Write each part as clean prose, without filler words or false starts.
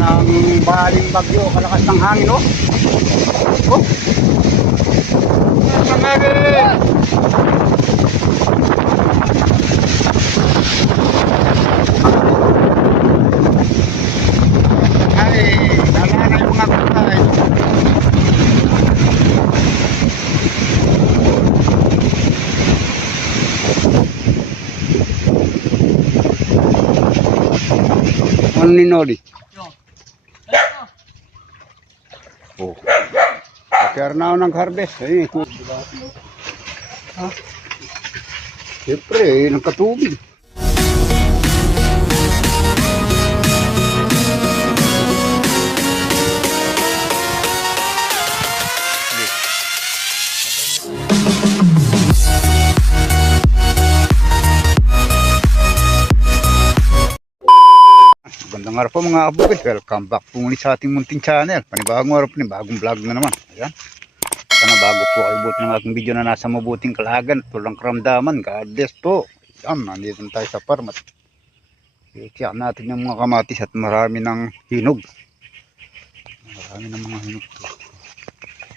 ng baling bagyo, kalakas ng hangin, oh. Oh. Ay, nalala yung mga kulay. Ano ni Noli? Oh. Kaya na ako nag-harvest. Ay, ha? Siyempre, nagkatubig. Magandang araw po mga kabukid. Welcome back po muli sa ating munting channel. Panibagong araw po, bagong vlog na naman. Ayan. Sana bago po kayo buti ng aking video na nasa mabuting kalagayan at walang karamdaman. God bless po. Ayan, nandito tayo sa farm at ikiyak natin yung mga kamatis at marami ng hinog. Marami ng mga hinog po.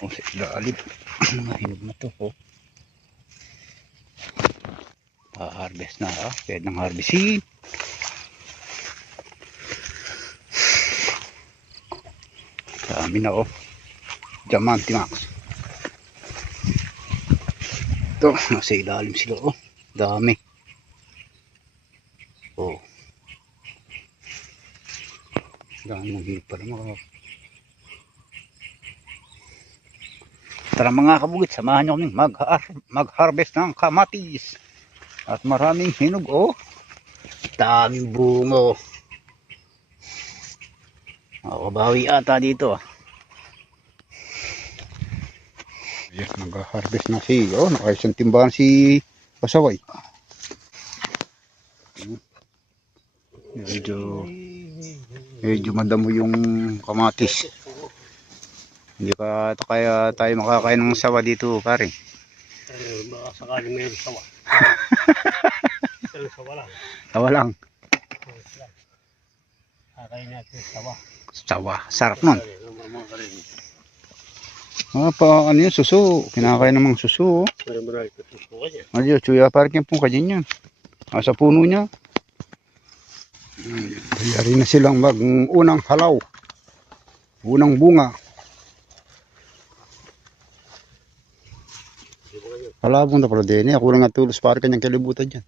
O sa ilalim. Mga hinog na to po. Harvest na ha. Pwede ng harvestin. Dami na oh. Diamante Max. Ito, nasa ilalim sila oh. Dami. Oh. Dami ng hinog pala mga. Tara mga kabugit, samahan nyo kami mag-harvest ng kamatis. At maraming hinog oh. Daming bungo. Makabawi ata dito. Yes, nag-harvest na si nakaisang timbahan si Pasaway. Medyo madamo yung kamatis. Hindi pa kaya tayo makakain ng sawa dito pare. Baka sakaling mayroon sawa. Sawa lang. Sawa lang. Kakain natin sawa. Sawa, sarap nun. Pa ano yun, suso. Kinakain namang suso. Marami ito suso ka niya. Adiyo, chuya parang yung pong kajin yan. Sa puno niya. Yari na silang unang halaw. Unang bunga. Halabong na pala din. Ako lang natulos para kanyang kalibutan dyan.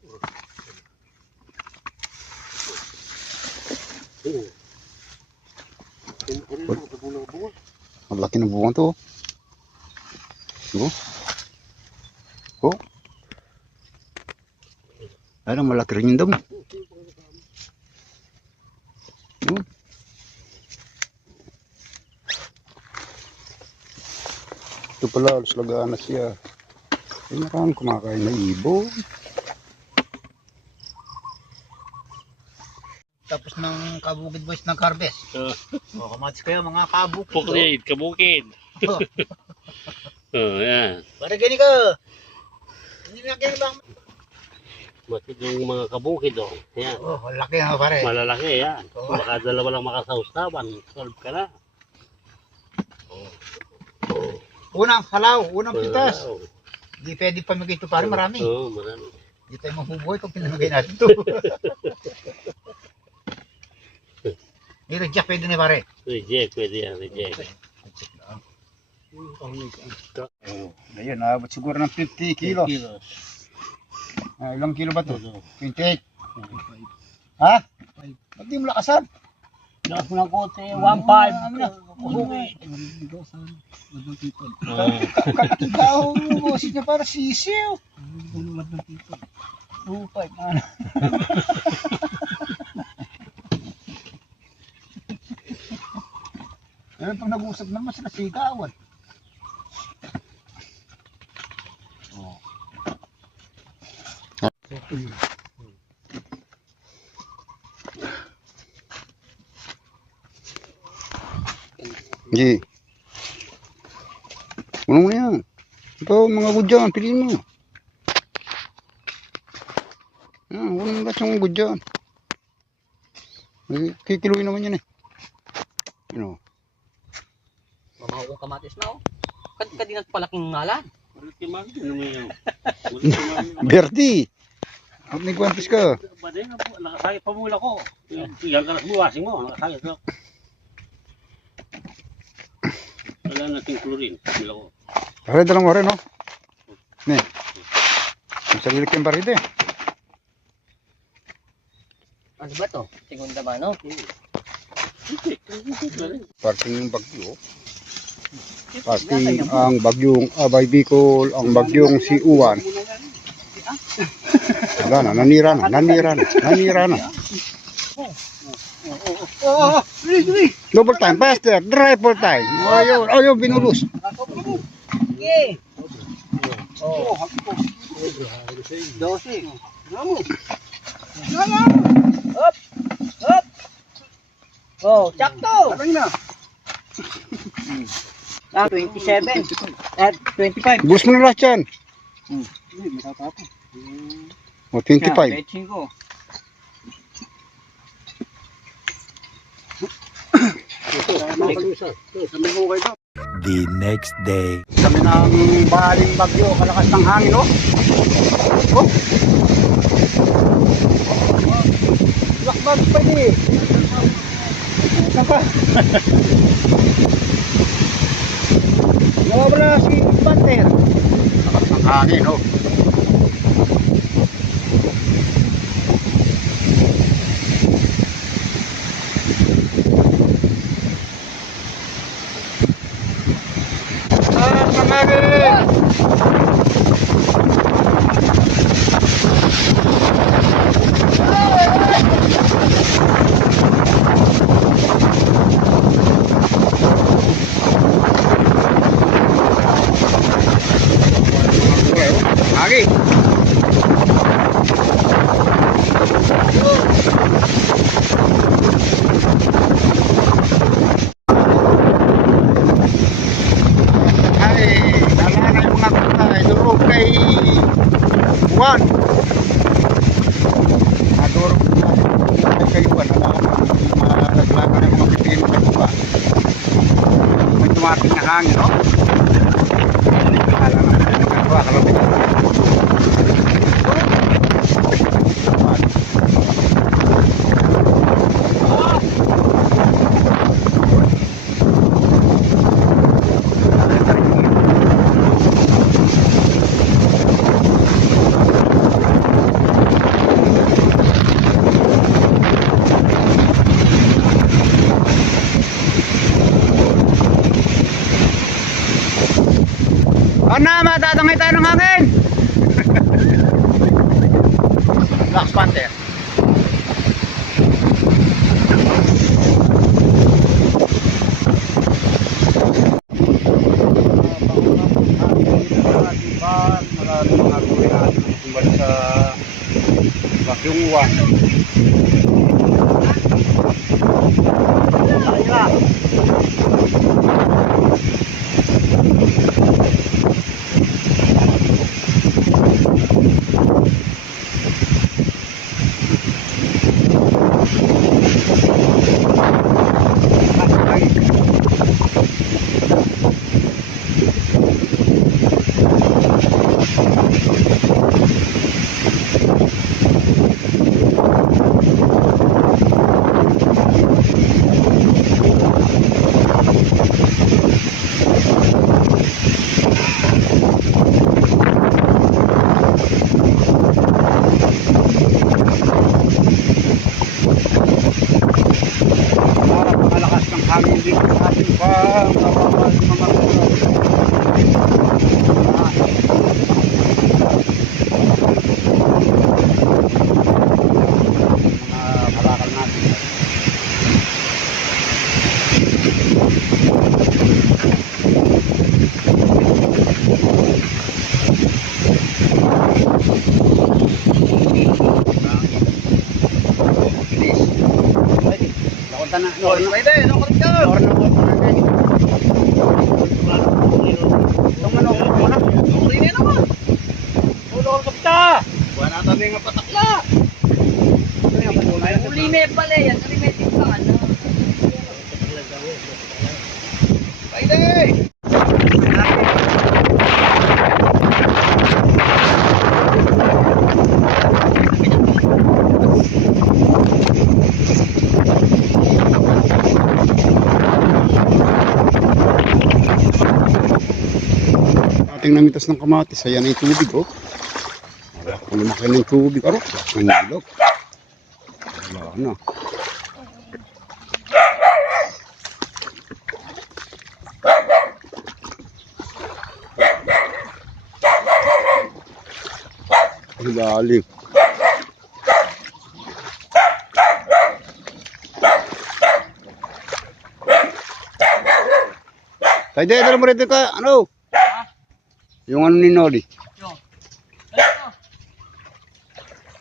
Ang laki ng bunga to. Oh. Oh. Ano, malaki rin yung damo. Oh. Ito pala, alos lagaan na siya. Ay, maraming kumakain na ibon. Tapos ng kabukid boys ng harvest. Kamatis kayo mga kabukid. Bukid, kabukid. Yan. Para gani ka. Hindi na kaya bang. Matit yung mga kabukid oh. Yan. Oh, laki na pare. Malalaki yan. Baka dalawa lang makasaustaban. Solve ka na. Unang halaw, unang pitas. Hindi pwede pamigay ito pare, marami. Oo, marami. Hindi tayo mabubuhay kung pinamigay natin ito. May reject pwede na pare. Reject, pwede yan, reject. Ayun, naabot siguro ng 50 kilos. Ilang kilo ba ito? 28. Ha? Ba't di mo lakasan? Lakas ng kote, 1.5. Kakakita ko yung boses niya para sisiw. 2.5 ano. Pero pag nag-usap naman sila sigawan. Oh. Hindi. Ano mo yan? Ito mga gudyan, piliin mo. Walang lasang gudyan. Kikiluin naman yan eh. Ano? Mamaw kong kamatis na oh. Kadinat palaking ngalan. Ulit man, ano mo yun? Ulit man. Berti. At may kwantis ka. Bade, nakasaya pa mula ko. Yan ka na buwasin mo, nakasaya ka. Wala nating chlorine, mula ko. Pare, dalang mo rin, no? Ne. Ang sarili kong barid eh. Ano ba to? Segunda ba no? Parting yung bagyo. Parting ang bagyong Abay Bicol, ang bagyong si Uwan. Wala na, nanira na. Double time, faster, triple time. Ayaw, binulus. Sige. Oh. 12. Up. Up. Oh, sakto. na. 27. 25. Bulus mo na lahat yan. O, 25. Betching ko. The next day. Kami ng baling bagyo, kalakas ng hangin, no? Oh! Lakbag pa di. Naka. Nawabra si Panther. Lakas ng hangin, no? Lagi. Ay, nalala yung mga kulay. Durog kay Juan. Durog kay Juan. Nalaglagan ng mga pipino sa kuba. May tumating na hangin, no? Nalala na nagkakawa. Kalapit. Ano, matatangay tayo ng hangin. Black Panther. Maraming mga gulay natin tumbal sa bagyong Juan. Hangin din sa ating mga kalakal natin. Nakunta na. Pwede, nakunta ka. Wala kami nga patakla. Uli na pala yan. Uli na yung tingkan. Pwede! Ating namitas ng kamatis, ayan ang tubig, oh. Wala ko lumaki ng tubig, aro. Ang ilog. Wala na. Ilalim. Tayo dala mo rito ka, ano? Yung ano ni Noli. Yung.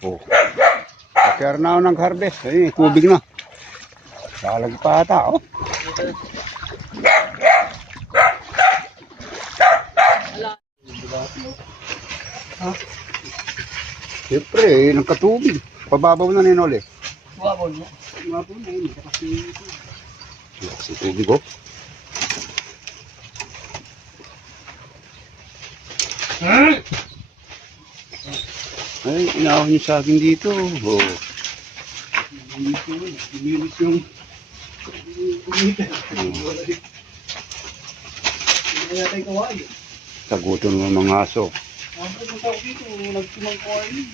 Oh. Kaya na ako ng harvest. Ay, tubig na. Lalagi pa ata, oh. Ha? Siyempre, nagkatubig. Pababaw na ni Noli. Buwabon mo. Pababaw na yun. Kasi tubig, oh. Ay, inaaw niyo sa akin dito. Oh. Dito, yung... Sagutin mo mga aso. Ang tao dito, nagtumang ko ay.